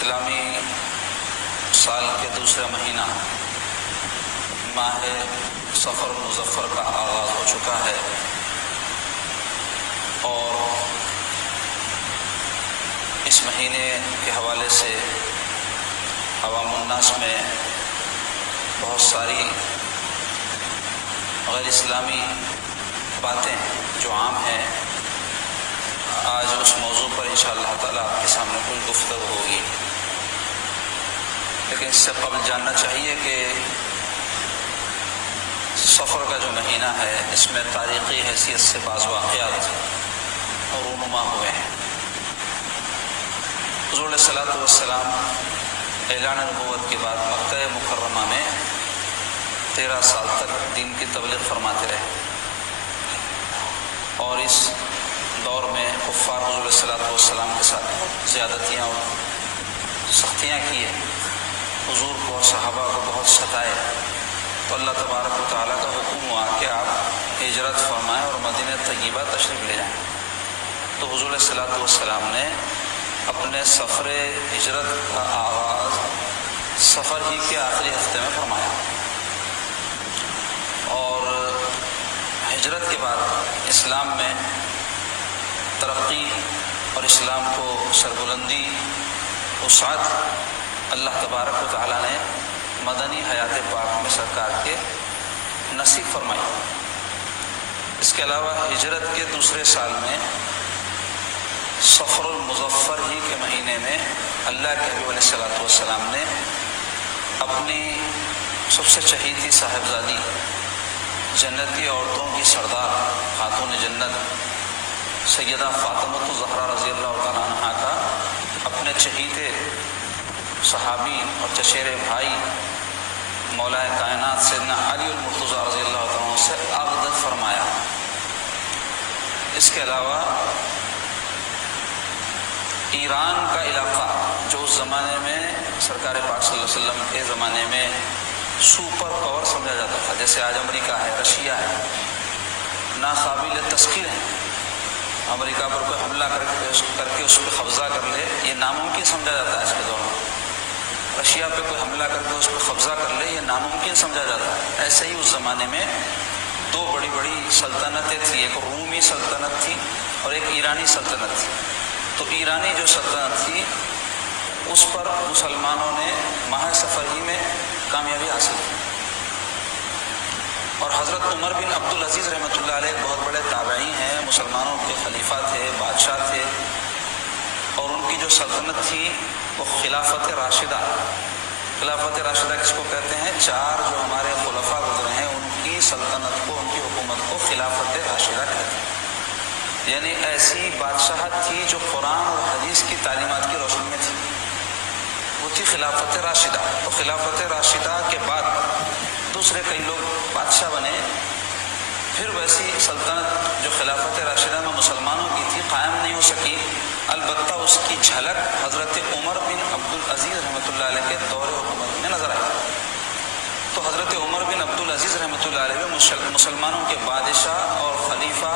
اسلامی سال کے دوسرا مہینہ ماہ صفر مظفر کا آغاز ہو چکا ہے اور اس مہینے کے حوالے سے عوام الناس میں بہت ساری غیر اسلامی باتیں جو عام ہیں، آج اس موضوع پر انشاءاللہ تعالیٰ آپ کے سامنے کچھ گفتگو ہوگی. لیکن اس سے قبل جاننا چاہیے کہ صفر کا جو مہینہ ہے اس میں تاریخی حیثیت سے بعض واقعات رونما ہوئے ہیں. حضور علیہ الصلوۃ والسلام اعلان نبوت کے بعد مکہ مکرمہ میں 13 سال تک دین کی تبلیغ فرماتے رہے اور اس دور میں کفار حضور علیہ الصلوۃ والسلام کے ساتھ زیادتیاں اور سختیاں کیے، حضور کو اور صحابہ کو بہت ستائے. تو اللہ تبارک و تعالیٰ کا حکم ہوا کہ آپ ہجرت فرمائیں اور مدینہ طیبہ تشریف لے جائیں. تو حضور علیہ الصلوۃ والسلام نے اپنے سفر ہجرت کا آغاز سفر ہی کے آخری ہفتے میں فرمایا اور ہجرت کے بعد اسلام میں ترقی اور اسلام کو سربلندی وسعت اللہ تبارک و تعالیٰ نے مدنی حیات پاک میں سرکار کے نصیب فرمائی. اس کے علاوہ ہجرت کے دوسرے سال میں صفر المظفر ہی کے مہینے میں اللہ کے حبیب علیہ الصلوۃ والسلام نے اپنی سب سے چہیتی صاحبزادی جنتی عورتوں کی سردار خاتون جنت سیدہ فاطمۃ الزہرا رضی اللہ تعالیٰ عنہا کا اپنے چہیتے صحابی اور چچیرے بھائی مولا کائنات سیدنا علی المرتضیٰ رضی اللہ تعالیٰ عنہ سے عقد فرمایا. اس کے علاوہ ایران کا علاقہ جو اس زمانے میں سرکار پاک صلی اللہ علیہ وسلم کے زمانے میں سپر پاور سمجھا جاتا تھا، جیسے آج امریکہ ہے، رشیا ہے، ناقابل تسخیر ہیں. امریکہ پر کوئی حملہ کر کے اس پہ قبضہ کر لے یہ ناممکن سمجھا جاتا ہے آج کے دور میں. رشیا پہ کوئی حملہ کر کے اس پہ قبضہ کر لے یہ ناممکن سمجھا جاتا ہے. ایسے ہی اس زمانے میں دو بڑی بڑی سلطنتیں تھیں، ایک رومی سلطنت تھی اور ایک ایرانی سلطنت تھی. تو ایرانی جو سلطنت تھی اس پر مسلمانوں نے ماہ صفر ہی میں کامیابی حاصل کی اور حضرت عمر بن عبدالعزیز رحمۃ اللہ علیہ بہت بڑے تابعین ہیں، مسلمانوں کے خلیفہ تھے، بادشاہ تھے اور ان کی جو سلطنت تھی وہ خلافت راشدہ. خلافت راشدہ کس کو کہتے ہیں؟ 4 جو ہمارے خلفاء گزرے ہیں ان کی سلطنت کو، ان کی حکومت کو خلافت راشدہ کہتے ہیں. یعنی ایسی بادشاہت تھی جو قرآن اور حدیث کی تعلیمات کی روشنی میں تھی، وہ تھی خلافت راشدہ. تو خلافت راشدہ کے بعد دوسرے کئی لوگ بادشاہ بنے، پھر ویسی سلطنت جو خلافت راشدہ میں مسلمانوں کی تھی قائم نہیں ہو سکی. البتہ اس کی جھلک حضرت عمر بن عبدالعزیز رحمۃ اللہ علیہ کے دور حکومت میں نظر آئی. تو حضرت عمر بن عبدالعزیز رحمۃ اللہ علیہ مسلمانوں کے بادشاہ اور خلیفہ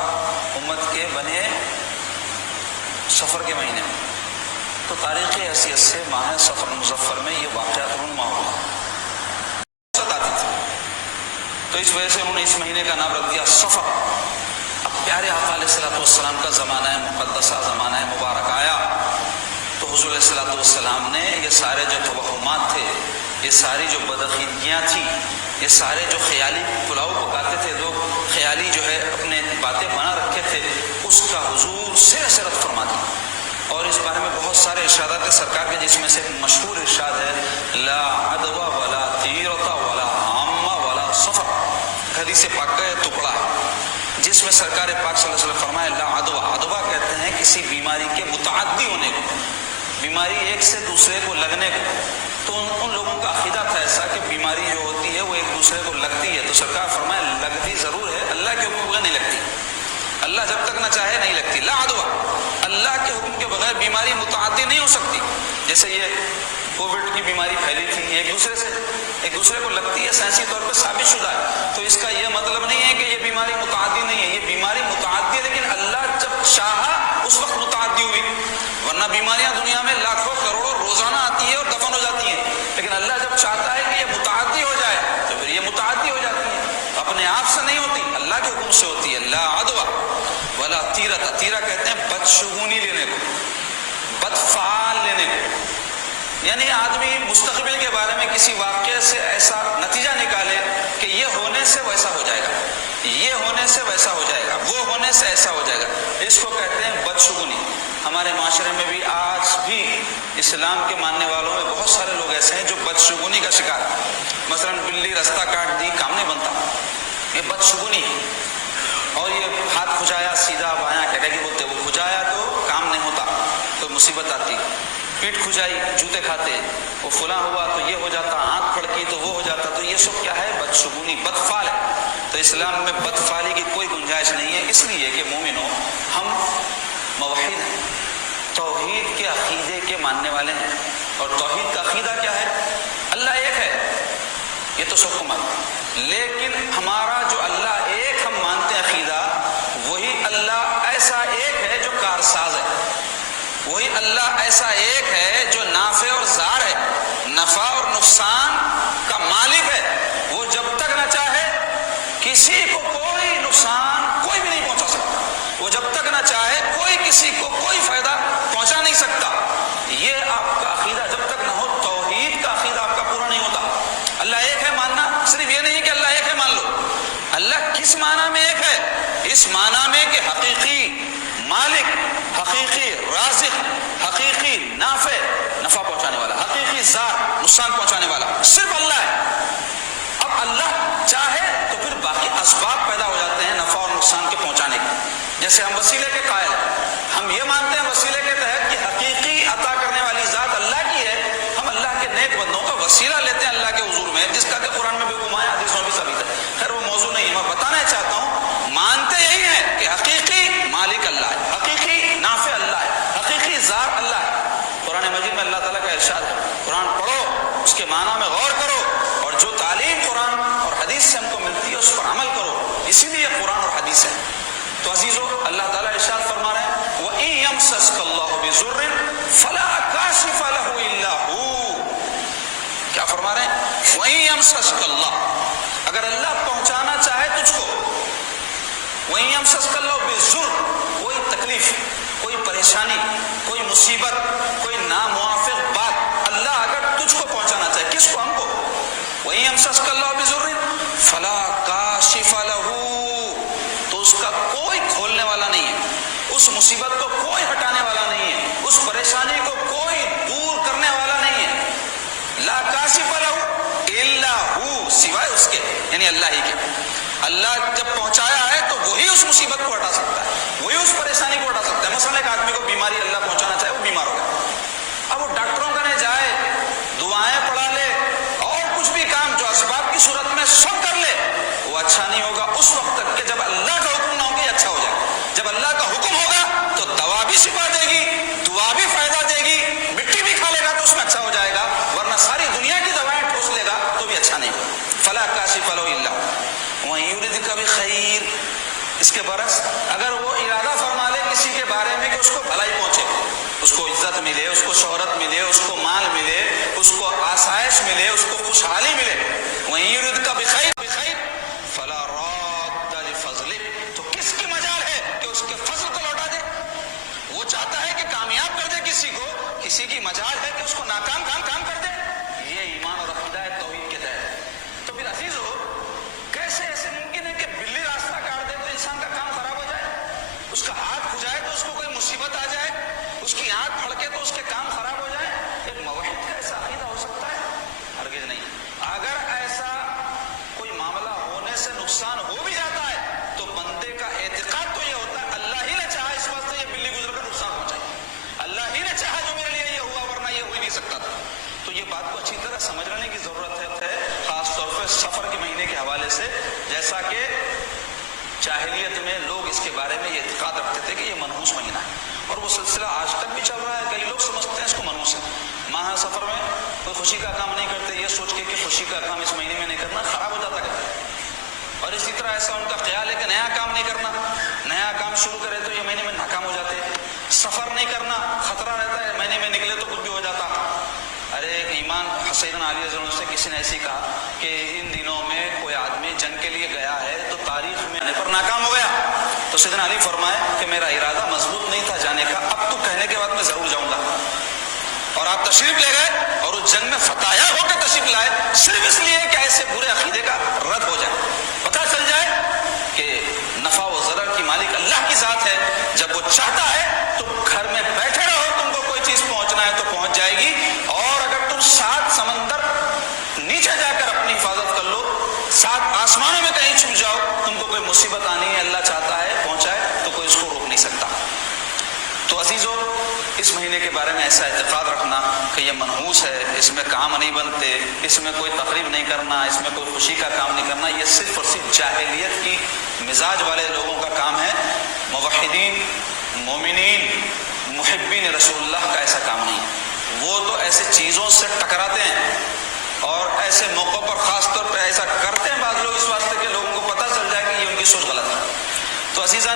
امت کے بنے سفر کے مہینے میں. تو تاریخی حیثیت سے ماہ صفر مظفر میں یہ واقعات رونما ہوا آتی تھی. تو اس وجہ سے انہوں نے اس مہینے کا نام رکھ دیا صفر. اب پیارے آقا علیہ الصلوۃ والسلام کا زمانہ مقدسہ، زمانہ مبارک آیا تو حضور علیہ الصلوۃ والسلام نے یہ سارے جو توہمات تھے، یہ ساری جو بدعقیدگیاں تھیں، یہ سارے جو خیالی پلاؤ پکاتے تھے، لوگ خیالی جو ہے اپنے باتیں بنا رکھے تھے، اس کا حضور سرے سے رد فرما دیا. اور اس بارے میں بہت سارے ارشادات ہیں سرکار کے، جس میں سے ایک مشہور ارشاد ہے لا عدوى ولا تیرۃ ولا عامہ ولا صفر. حدیث پاک کا یہ ٹکڑا ہے جس میں سرکار پاک صلی اللہ علیہ وسلم فرمایا لا عدوى. عدوہ کہتے ہیں کسی بیماری کے متعدی ہونے کو، بیماری ایک سے دوسرے کو لگنے کو. تو ان لوگوں کا عقیدہ تھا ایسا کہ بیماری جو ہوتی ہے وہ ایک دوسرے کو لگتی ہے. تو سرکار فرمایا لگتی ضرور ہے، اللہ کے حکم بغیر نہیں لگتی. اللہ جب تک نہ چاہے نہیں لگتی. لا عدوى، اللہ کے حکم کے بغیر بیماری متعدی نہیں ہو سکتی. جیسے یہ کووڈ کی بیماری پھیلی تھی، ایک دوسرے کو لگتی ہے، سائنسی طور پہ ثابت شدہ ہے. تو اس کا یہ مطلب نہیں ہے کہ یہ بیماری متعدی نہیں ہے، یہ بیماری متعدی ہے لیکن اللہ جب چاہا اس وقت متعدی ہوئی. ورنہ بیماریاں دنیا میں لاکھوں کروڑوں روزانہ آتی یعنی آدمی مستقبل کے بارے میں کسی واقعے سے ایسا نتیجہ نکالے کہ یہ ہونے سے ویسا ہو جائے گا، یہ ہونے سے ویسا ہو جائے گا، وہ ہونے سے ایسا ہو جائے گا، اس کو کہتے ہیں بدشگونی۔ ہمارے معاشرے میں بھی آج بھی اسلام کے ماننے والوں میں بہت سارے لوگ ایسے ہیں جو بدشگونی کا شکار ہیں۔ مثلا بلی رستہ کاٹ دی، کام نہیں بنتا، یہ بدشگونی ہے۔ اور یہ ہاتھ کھجایا سیدھا بایاں کیا کہ بولتے، وہ کھجایا تو کام نہیں ہوتا، کوئی مصیبت آتی، پیٹ کھجائی جوتے کھاتے، وہ فلاں ہوا تو یہ ہو جاتا، آنکھ پھڑکی تو وہ ہو جاتا، تو یہ سب کیا ہے؟ بدشگونی، بدفعال ہے۔ تو اسلام میں بدفعالی کی کوئی گنجائش نہیں ہے، اس لیے کہ مومنوں ہم موحد ہیں، توحید کے عقیدے کے ماننے والے ہیں۔ اور توحید کا عقیدہ کیا ہے؟ اللہ ایک ہے، یہ تو سب کو معلوم ہے، لیکن ہمارا جو اللہ ایک ہم مانتے ہیں عقیدہ، وہی اللہ ایسا ایک ہے جو کارساز ہے، وہی اللہ ایسا ایک ہے جو نافع اور ضار ہے، نفع اور نقصان کا مالک ہے۔ وہ جب تک نہ چاہے کسی کو کوئی نقصان کوئی بھی نہیں پہنچا سکتا، وہ جب تک نہ چاہے کوئی کسی کو کوئی فائدہ پہنچا نہیں سکتا۔ یہ آپ کا عقیدہ جب تک نہ ہو، توحید کا عقیدہ آپ کا پورا نہیں ہوتا۔ اللہ ایک ہے ماننا صرف یہ نہیں کہ اللہ ایک ہے مان لو، اللہ کس معنی میں ایک ہے؟ اس معنی میں کہ حقیقی مالک، حقیقی رازق، حقیقی نافع، نفع پہنچانے والا، حقیقی ضار، نقصان پہنچانے والا صرف اللہ ہے۔ اب اللہ چاہے تو پھر باقی اسباب پیدا ہو جاتے ہیں نفع اور نقصان کے پہنچانے کے، جیسے ہم وسیلے کے قائل ہیں، ہم یہ مانتے ہیں وسیلے کے تحت کہ حقیقی عطا کرنے والی ذات اللہ کی ہے، ہم اللہ کے نیک بندوں کا وسیلہ لیتے ہیں اللہ کے حضور میں، جس کا کہ قرآن میں بھی حکم ہے، حدیثوں میں بھی ثابت ہے۔ خیر وہ موضوع نہیں ہے، میں بتانا چاہتا ہوں مانتے یہی ہیں کہ حقیقی مالک اللہ ہے، حقیقی نافع اللہ ہے، حقیقی ضار اللہ ہے۔ قرآن مجید میں اللہ تعالیٰ کا ارشاد ہے، قرآن پڑھو، اس کے معنی میں غور کرو، اور جو تعلیم قرآن اور حدیث سے ہم کو ملتی ہے اس پر عمل کرو، اسی لیے قرآن اور حدیث ہے۔ تو عزیزو، اللہ تعالیٰ ارشاد فرما رہے ہیں وَإِن يَمْسَسْكَ اللَّهُ بِضُرٍّ فَلَا كَاشِفَ لَهُ إِلَّا هُوَ۔ کیا فرما رہے ہیں؟ وَإِن يَمْسَسْكَ اللَّهُ، اگر اللہ پہنچانا چاہے تجھ کو، وَإِن يَمْسَسْكَ اللَّهُ بِضُرٍّ، کوئی تکلیف، کوئی پریشانی، کوئی مصیبت، کوئی ناموافق بات اللہ اگر تجھ کو پہنچانا چاہے، کس کو؟ ہم کو۔ وَإِن يَمْسَسْكَ اللَّهُ بِضُرٍّ فَلَا كَاشِفَ لَهُ، تو اس کا کوئی کھولنے والا نہیں ہے، اس مصیبت کو کوئی ہٹانے والا نہیں ہے، اس پریشانی کو کوئی دور کرنے والا نہیں ہے۔ لا کاشف لہ الا ہو، سوائے اس کے، یعنی اللہ ہی کے۔ اللہ جب پہنچایا ہے تو وہی اس مصیبت کو ہٹا سکتا ہے، وہی اس پریشانی کو ہٹا سکتا ہے۔ مثلا ایک آدمی کو بیماری اللہ پہنچانا چاہے، وہ بیمار ہو گیا، اب وہ ڈاکٹروں کا نہیں جائے، دعائیں پڑھا لے اور کچھ بھی کام جو اسباب کی صورت میں سب کر لے، وہ اچھا نہیں ہوگا اس وقت تک کہ جب اللہ کا حکم نہ ہو کہ اچھا ہو جائے۔ جب اللہ کا حکم ہوگا تو دوا بھی شفا دے گی، دعا بھی فائدہ دے گی، مٹی بھی کھا لے گا تو اس میں اچھا ہو جائے گا، ورنہ ساری دنیا کی دوائیں ٹھوس لے گا تو بھی اچھا نہیں ہوگا۔ فلا کاشف لہ الا ہو وَإِن یُرِدْکَ بِخَیْرٍ، اس کے برعکس اگر وہ ارادہ فرما لے کسی کے بارے میں کہ اس کو بھلائی پہنچے، اس کو عزت ملے، اس کو شہرت ملے، اس کو مال ملے، اس کو آسائش ملے، اس کو خوشحالی ملے، وَإِن یُرِدْکَ بِخَیْرٍ فَلَا رَادَّ لِفَضْلِهِ، تو کس کی مجال ہے کہ اس کے فضل کو لوٹا دے؟ وہ چاہتا ہے کہ کامیاب کر دے کسی کو، کسی کی مجال ہے کہ اس کو ناکام کام کر دے؟ یہ ایمان اور عقیدہ ہے توحید کے تحت۔ تو پھر عزیزو، کیسے ایسے ممکن ہے کہ بلی راستہ کاٹ دے تو انسان کا کام خراب ہو جائے، اس کا ہاتھ کھجائے تو اس کو کوئی مصیبت آ جائے، اس کی آنکھ پھڑکے تو اس کے کام خراب ہو جائے؟ ایک موحد کا ایسا عقیدہ ہو سکتا ہے؟ ہرگز نہیں۔ اگر ایسا کوئی معاملہ ہونے سے نقصان ہو بھی جاتا ہے تو بندے کا اعتقاد تو یہ ہوتا ہے اللہ ہی نے چاہا اس واسطے یہ بلی گزر کر نقصان پہنچائی، اللہ ہی نے چاہا جو میرے لیے یہ ہوا، ورنہ یہ ہو ہی نہیں سکتا تھا۔ تو یہ بات کو اچھی طرح سمجھ لینے کی ضرورت ہے، خاص طور پہ سفر کے مہینے کے حوالے سے، جیسا کہ جاہلیت میں لوگ اس کے بارے میں یہ اعتقاد رکھتے تھے کہ یہ منحوس مہینہ ہے، اور وہ سلسلہ آج تک بھی چل رہا ہے۔ کئی لوگ سمجھتے ہیں اس کو منحوس ہے، ماہ سفر میں کوئی خوشی کا کام نہیں کرتے، یہ سوچ کے کہ خوشی کا کام اس مہینے میں نہیں کرنا، خراب ہو جاتا ہے۔ اور اسی طرح ایسا ان کا خیال ہے کہ نیا کام نہیں کرنا، نیا کام شروع کرے تو یہ مہینے میں ناکام ہو جاتے ہیں، سفر نہیں کرنا، خطرہ رہتا ہے مہینے میں نکلے تو کچھ بھی ہو جاتا۔ ارے ایمان سیدنا علی رضی اللہ عنہ سے کسی نے ایسی کہا کہ ان دنوں میں کوئی آدمی جنگ کے لیے گیا ہے تو تاریخ میں آنے پر ناکام ہو گیا، تو سیدنا علی فرمائے کہ میرا ارادہ مضبوط نہیں تھا جانے کا، اب تو کہنے کے بعد میں ضرور جاؤں گا، اور آپ تشریف لے گئے اس جنگ میں فتح ہو کے تشریف لائے صرف اس لیے کہ ایسے برے عقیدے کا رد ہو جائے، پتہ چل جائے کہ نفع و ضرر کی مالک اللہ کی ذات ہے، جب وہ چاہتا ہے تو گھر میں بیٹھے رہو، تم کو کوئی چیز پہنچنا ہے تو پہنچ جائے گی، اور اگر تم 7 سمندر نیچے جا کر اپنی حفاظت کر لو، 7 آسمانوں میں کہیں چھپ جاؤ، تم کو کوئی مصیبت آنی ہے، اللہ چاہتا ہے پہنچائے تو کوئی اس کو روک نہیں سکتا۔ تو عزیزو، اس مہینے کے بارے میں ایسا اعتقاد رکھنا کہ یہ منحوس ہے، اس میں کام نہیں بنتے، اس میں کوئی تقریب نہیں کرنا، اس میں کوئی خوشی کا کام نہیں کرنا، یہ صرف اور صرف جاہلیت کی مزاج والے لوگوں کا کام ہے۔ موحدین، مومنین، محبین رسول اللہ کا ایسا کام نہیں ہے۔ وہ تو ایسے چیزوں سے ٹکراتے ہیں اور ایسے موقعوں پر خاص طور پہ ایسا کرتے ہیں بعض لوگ اس واسطے کہ لوگوں کو پتہ چل جائے کہ یہ ان کی سوچ غلط ہے۔ تو عزیزان